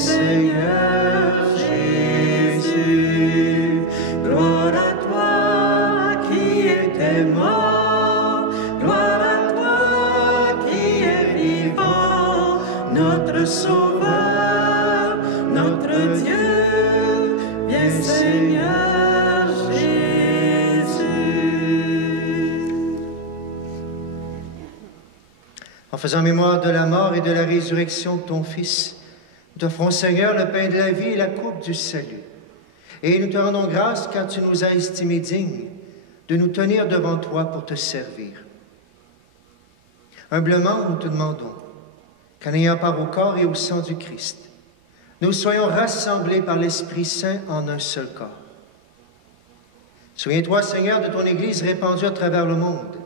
Seigneur Jésus. Gloire à toi qui étais mort, gloire à toi qui es vivant, notre Sauveur, notre Dieu, viens Seigneur Jésus. En faisant mémoire de la mort et de la résurrection de ton Fils, nous t'offrons, Seigneur, le pain de la vie et la coupe du salut. Et nous te rendons grâce car tu nous as estimés dignes de nous tenir devant toi pour te servir. Humblement, nous te demandons qu'en ayant part au corps et au sang du Christ, nous soyons rassemblés par l'Esprit Saint en un seul corps. Souviens-toi, Seigneur, de ton Église répandue à travers le monde.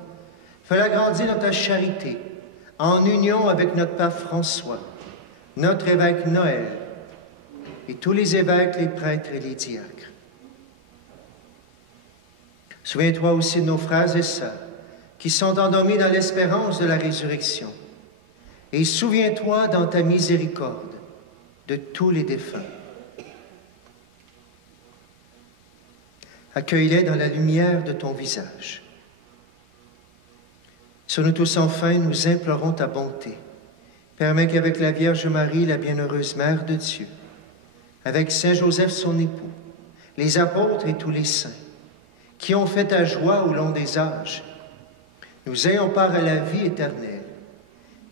Fais-la grandir dans ta charité, en union avec notre Pape François, notre évêque Noël, et tous les évêques, les prêtres et les diacres. Souviens-toi aussi de nos frères et sœurs qui sont endormis dans l'espérance de la résurrection. Et souviens-toi dans ta miséricorde de tous les défunts. Accueille-les dans la lumière de ton visage. Sur nous tous enfin, nous implorons ta bonté. Permets qu'avec la Vierge Marie, la bienheureuse Mère de Dieu, avec Saint Joseph son époux, les apôtres et tous les saints, qui ont fait ta joie au long des âges, nous ayons part à la vie éternelle,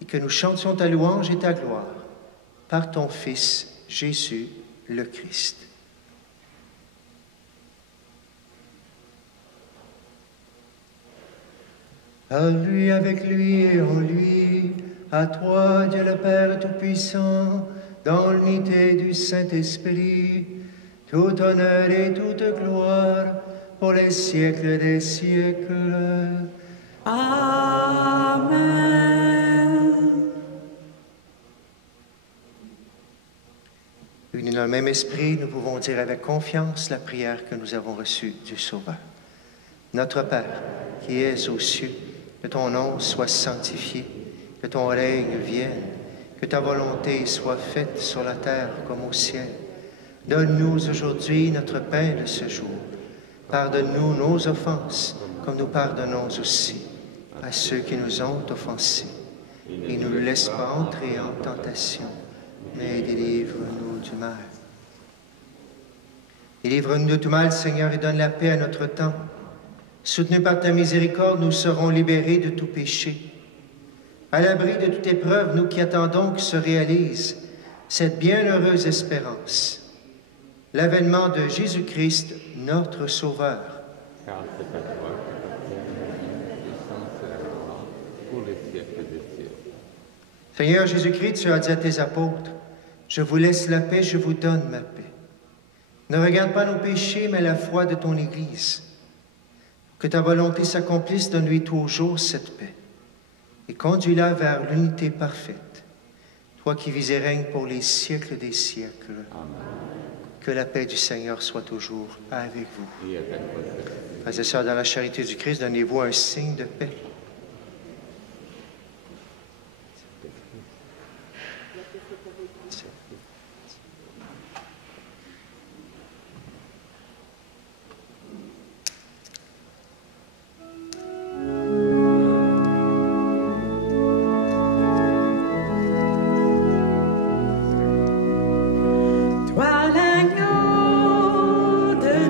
et que nous chantions ta louange et ta gloire par ton Fils, Jésus le Christ. À lui, avec lui et en lui, à toi, Dieu le Père Tout-Puissant, dans l'unité du Saint-Esprit, tout honneur et toute gloire pour les siècles des siècles. Amen. Unis dans le même esprit, nous pouvons dire avec confiance la prière que nous avons reçue du Sauveur. Notre Père, qui es aux cieux, que ton nom soit sanctifié, que ton règne vienne, que ta volonté soit faite sur la terre comme au ciel. Donne-nous aujourd'hui notre pain de ce jour. Pardonne-nous nos offenses, comme nous pardonnons aussi à ceux qui nous ont offensés. Et ne nous laisse pas entrer en tentation, mais délivre-nous du mal. Délivre-nous de tout mal, Seigneur, et donne la paix à notre temps. Soutenus par ta miséricorde, nous serons libérés de tout péché. À l'abri de toute épreuve, nous qui attendons que se réalise cette bienheureuse espérance, l'avènement de Jésus-Christ, notre Sauveur. Car c'est à toi que pour les siècles des siècles. Seigneur Jésus-Christ, tu as dit à tes apôtres, « Je vous laisse la paix, je vous donne ma paix. » Ne regarde pas nos péchés, mais la foi de ton Église. Que ta volonté s'accomplisse, donne-lui toujours cette paix. Et conduis-la vers l'unité parfaite, toi qui vis et règnes pour les siècles des siècles. Amen. Que la paix du Seigneur soit toujours avec vous. Et avec votre Frères et sœurs, dans la charité du Christ, donnez-vous un signe de paix.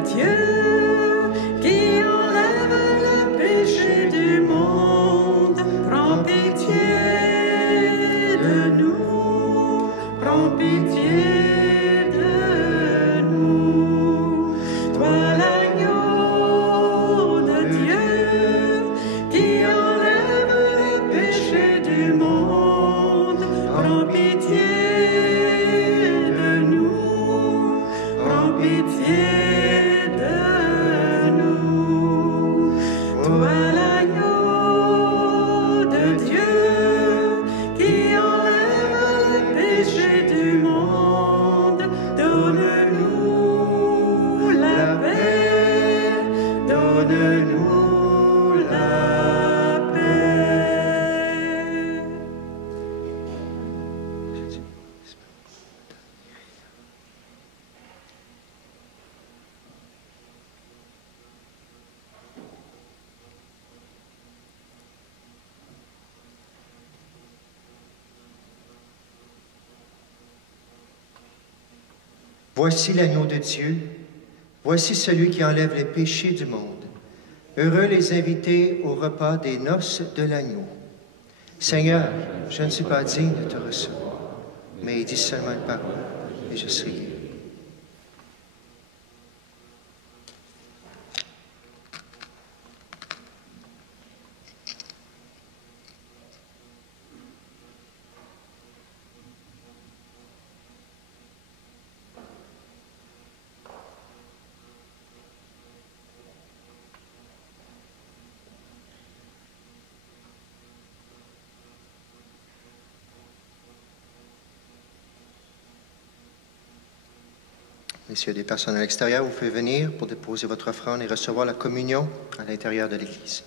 Dieu qui enlève le péché du monde. Voici l'agneau de Dieu. Voici celui qui enlève les péchés du monde. Heureux les invités au repas des noces de l'agneau. Seigneur, je ne suis pas digne de te recevoir, mais dis seulement une parole et je serai guéri. Messieurs, des personnes à l'extérieur, vous pouvez venir pour déposer votre offrande et recevoir la communion à l'intérieur de l'Église.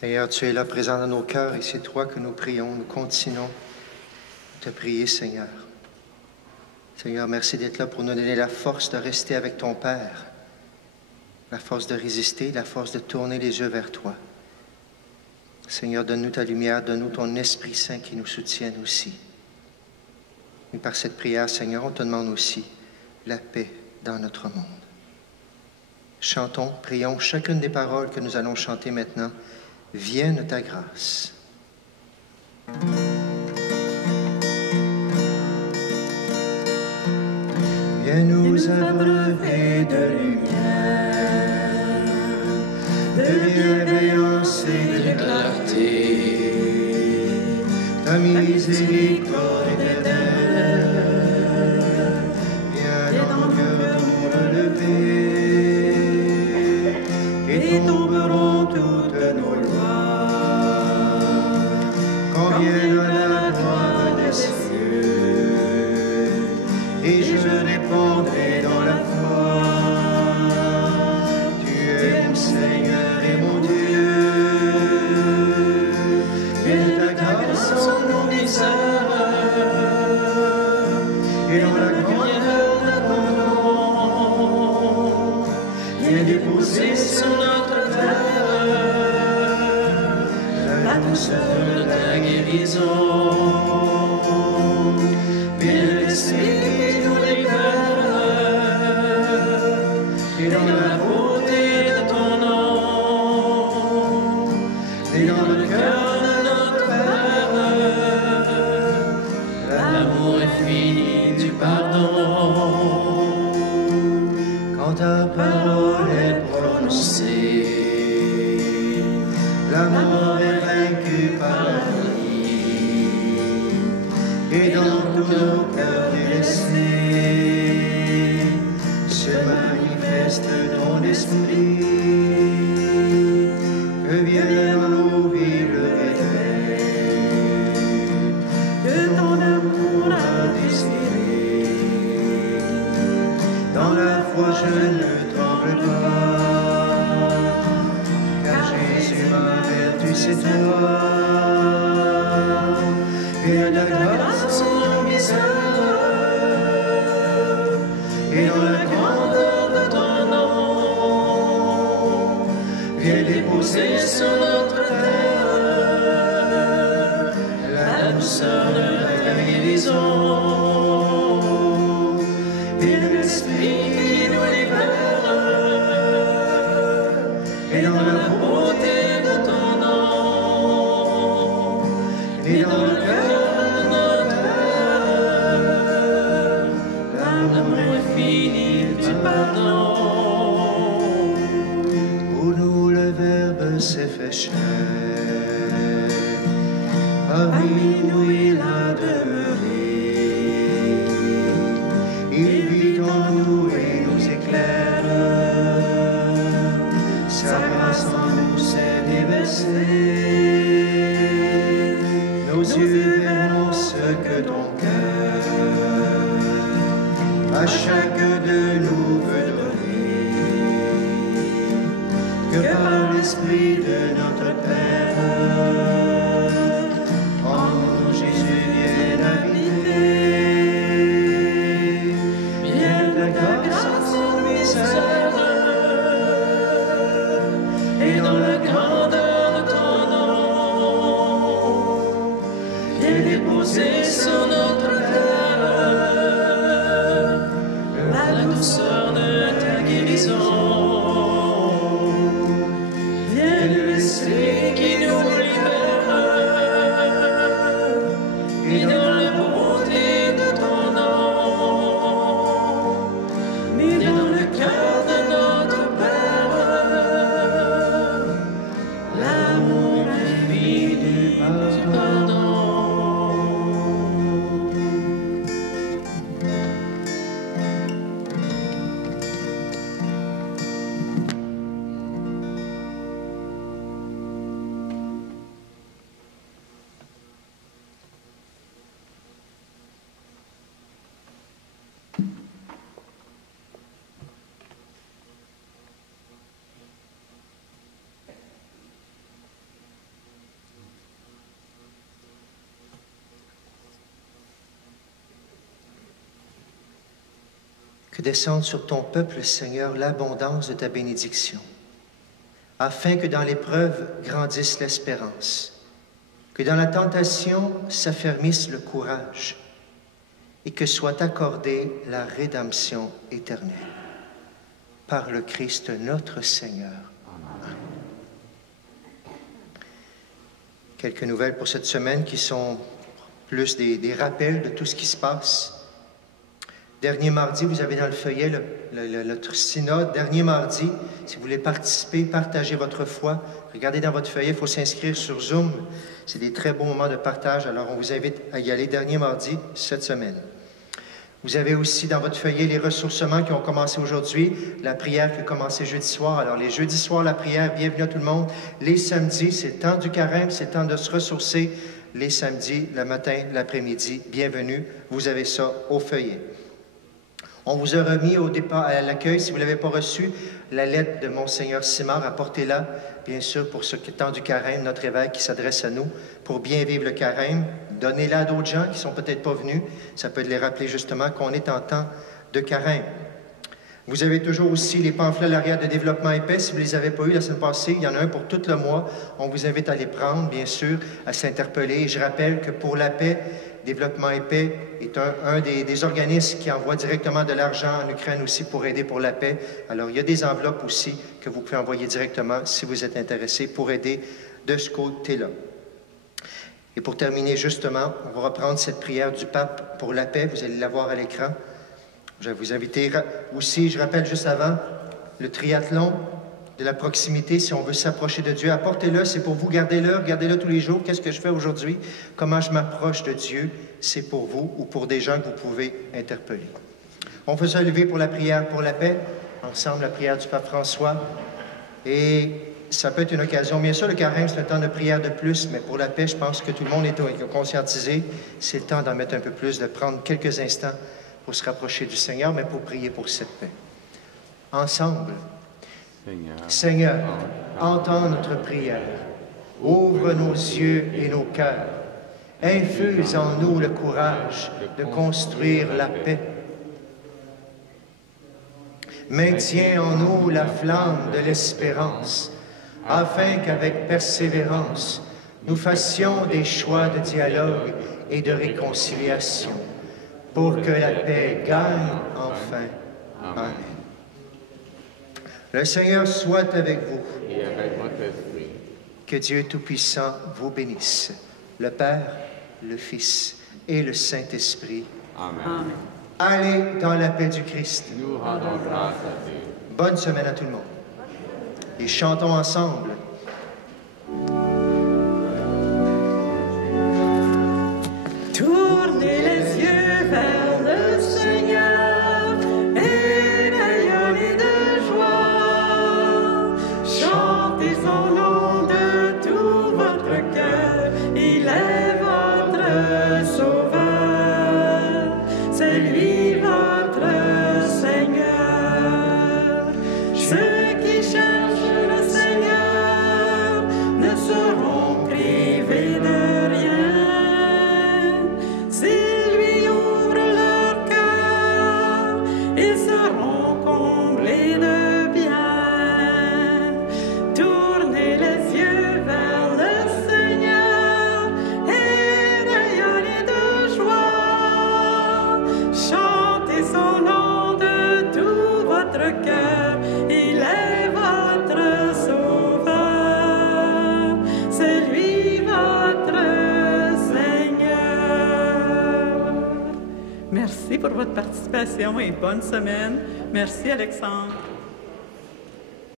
Seigneur, tu es là présent dans nos cœurs et c'est toi que nous prions. Nous continuons de te prier, Seigneur. Seigneur, merci d'être là pour nous donner la force de rester avec ton Père, la force de résister, la force de tourner les yeux vers toi. Seigneur, donne-nous ta lumière, donne-nous ton Esprit Saint qui nous soutienne aussi. Et par cette prière, Seigneur, on te demande aussi la paix dans notre monde. Chantons, prions chacune des paroles que nous allons chanter maintenant. Vienne ta grâce. Viens nous abreuver de lumière, de bienveillance et de clarté, ta miséricorde éternelle. Viens dans le cœur nous relever et tomberont toutes nos lois. Quand vienne la gloire des cieux, et je répondrai dans la foi. Tu es mon Seigneur et mon Dieu. Viens ta grâce en nos misères, et dans la grandeur de ton nom, viens déposer sur notre terre la douceur de ta guérison. Viens l'Esprit nous libère, et dans la beauté de ton nom, et dans le cœur de notre Père, l'amour infini du pardon. Quand ta parole est prononcée, la mort est vaincue par la vie, et dans tous nos cœurs délaissés se manifeste ton esprit. Que vienne en nos vies le réveil que ton amour a désiré. Dans la foi je ne tremble pas, car Jésus ma vertu c'est toi. Et la grâce en nos misères, et dans la grandeur de ton nom, viens déposer sur notre terre la douceur de ta guérison. Viens l'Esprit qui nous libère, et dans la beauté de ton nom, et dans le cœur de notre Père, l'amour infini du pardon. Pour nous le Verbe s'est fait chair, parmi nous il a demeuré. Il vit en nous et nous éclaire, sa grâce en nous s'est déversée. Nos yeux verront ce que ton cœur à chacun de nous veut donner. Que par l'Esprit de notre Père, en nous Jésus vienne habiter. Viens ta grâce en nos misères, et dans la grandeur de ton nom, viens déposer sur notre terre la douceur de ta guérison. Viens l'Esprit qui nous libère, et dans la beauté de ton nom, viens dans le cœur de notre Père, l'amour infini du pardon. Que descende sur ton peuple, Seigneur, l'abondance de ta bénédiction, afin que dans l'épreuve grandisse l'espérance, que dans la tentation s'affermisse le courage, et que soit accordée la rédemption éternelle. Par le Christ notre Seigneur. Amen. Quelques nouvelles pour cette semaine qui sont plus des rappels de tout ce qui se passe. Dernier mardi, vous avez dans le feuillet notre synode. Dernier mardi, si vous voulez participer, partager votre foi, regardez dans votre feuillet, il faut s'inscrire sur Zoom. C'est des très bons moments de partage, alors on vous invite à y aller dernier mardi cette semaine. Vous avez aussi dans votre feuillet les ressourcements qui ont commencé aujourd'hui, la prière qui a commencé jeudi soir. Alors les jeudis soirs, la prière, bienvenue à tout le monde. Les samedis, c'est le temps du carême, c'est le temps de se ressourcer. Les samedis, le matin, l'après-midi, bienvenue. Vous avez ça au feuillet. On vous a remis au départ à l'accueil, si vous ne l'avez pas reçu, la lettre de Monseigneur Simard. Apportez-la, bien sûr, pour ce temps du carême, notre évêque qui s'adresse à nous, pour bien vivre le carême. Donnez-la à d'autres gens qui ne sont peut-être pas venus. Ça peut les rappeler justement qu'on est en temps de carême. Vous avez toujours aussi les pamphlets à l'arrière de développement et paix. Si vous ne les avez pas eus la semaine passée, il y en a un pour tout le mois. On vous invite à les prendre, bien sûr, à s'interpeller. Et je rappelle que pour la paix, Développement et paix est un des organismes qui envoie directement de l'argent en Ukraine aussi pour aider pour la paix. Alors, il y a des enveloppes aussi que vous pouvez envoyer directement si vous êtes intéressé pour aider de ce côté-là. Et pour terminer, justement, on va reprendre cette prière du pape pour la paix. Vous allez la voir à l'écran. Je vais vous inviter aussi, je rappelle juste avant, le triathlon de la proximité, si on veut s'approcher de Dieu. Apportez-le, c'est pour vous, gardez-le tous les jours. Qu'est-ce que je fais aujourd'hui? Comment je m'approche de Dieu? C'est pour vous ou pour des gens que vous pouvez interpeller. On peut se lever pour la prière pour la paix, ensemble, la prière du pape François. Et ça peut être une occasion. Bien sûr, le carême, c'est un temps de prière de plus, mais pour la paix, je pense que tout le monde est conscientisé. C'est le temps d'en mettre un peu plus, de prendre quelques instants pour se rapprocher du Seigneur, mais pour prier pour cette paix. Ensemble, Seigneur, entends notre prière. Ouvre nos yeux et nos cœurs. Infuse en nous le courage de construire la paix. Maintiens en nous la flamme de l'espérance, afin qu'avec persévérance, nous fassions des choix de dialogue et de réconciliation, pour que la paix gagne enfin. Amen. Le Seigneur soit avec vous. Et avec votre esprit. Que Dieu Tout-Puissant vous bénisse, le Père, le Fils et le Saint-Esprit. Amen. Allez dans la paix du Christ. Nous rendons grâce à Dieu. Bonne semaine à tout le monde. Et chantons ensemble. Tournez les yeux vers le Seigneur et rayonnez de joie. Chantez son nom de tout votre cœur. Il est votre Sauveur. C'est lui votre Seigneur. Ceux qui cherchent le Seigneur ne seront privés de rien. S'ils lui ouvrent leur cœur, ils seront comblés de bien. Tournez les yeux vers le Seigneur et rayonnez de joie. Chantez son nom de tout votre cœur. Il est votre Sauveur. C'est lui votre Seigneur. Merci pour votre participation et bonne semaine. Merci Alexandre.